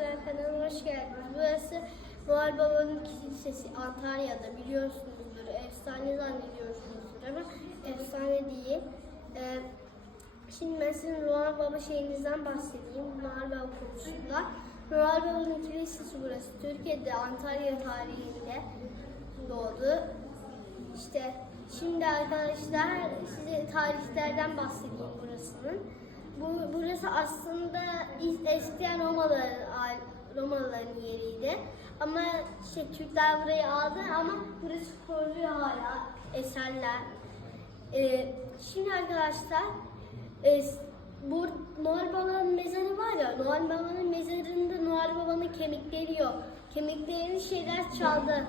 Arkadaşlar kanalıma hoş geldiniz. Burası Noel Baba'nın kilisesi Antalya'da biliyorsunuzdur. Efsane zannediyorsunuzdur ama efsane değil. Ee, şimdi ben size Noel Baba şeyinizden bahsedeyim. Noel Baba konusunda. Noel Baba'nın kilisesi burası. Türkiye'de Antalya tarihinde doğdu. İşte şimdi arkadaşlar size tarihlerden bahsedeyim burasının. Bu burası aslında eskiden Romalıların Romalıların yeriydi. Ama şey Türkler burayı aldı ama burası koruyor hala eserler. Ee, şimdi arkadaşlar e, bu Noel Baba'nın mezarı var ya Noel Baba'nın mezarında Noel Baba'nın kemikleri yok. Kemiklerini şeyler çaldı.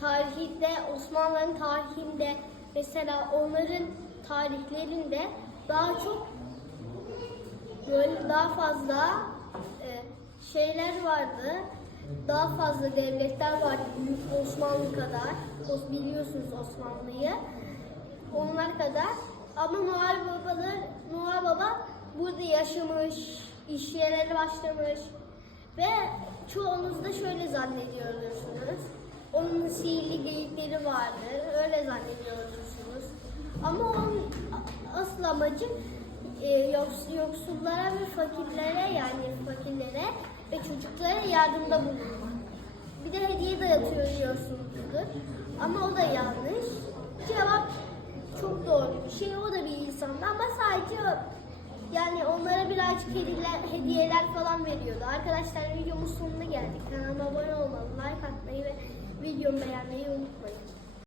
Tarihinde Osmanlıların tarihinde mesela onların tarihlerinde daha çok böyle daha fazla e, şeyler vardı. Daha fazla devletler vardı. Büyük Osmanlı kadar. Biliyorsunuz Osmanlı'yı. Onlar kadar. Ama Noel Babalar, Noel Baba burada yaşamış, işlere başlamış ve çoğunuz da şöyle zannediyorsunuz. Onun sihirli geyikleri vardır, öyle zannediyorsunuz. Ama onun asıl amacı e, yoks- yoksullara ve fakirlere yani fakirlere ve çocuklara yardımda bulunmak. Bir de hediye dağıtıyor diyorsunuzdur. Ama o da yanlış. Cevap çok doğru bir şey. O da bir insandı ama sadece. Yani onlara birazcık hediyeler, hediyeler falan veriyordu. Arkadaşlar videomuz sonuna geldik. Kanalıma abone olmayı, like atmayı ve videomu beğenmeyi unutmayın.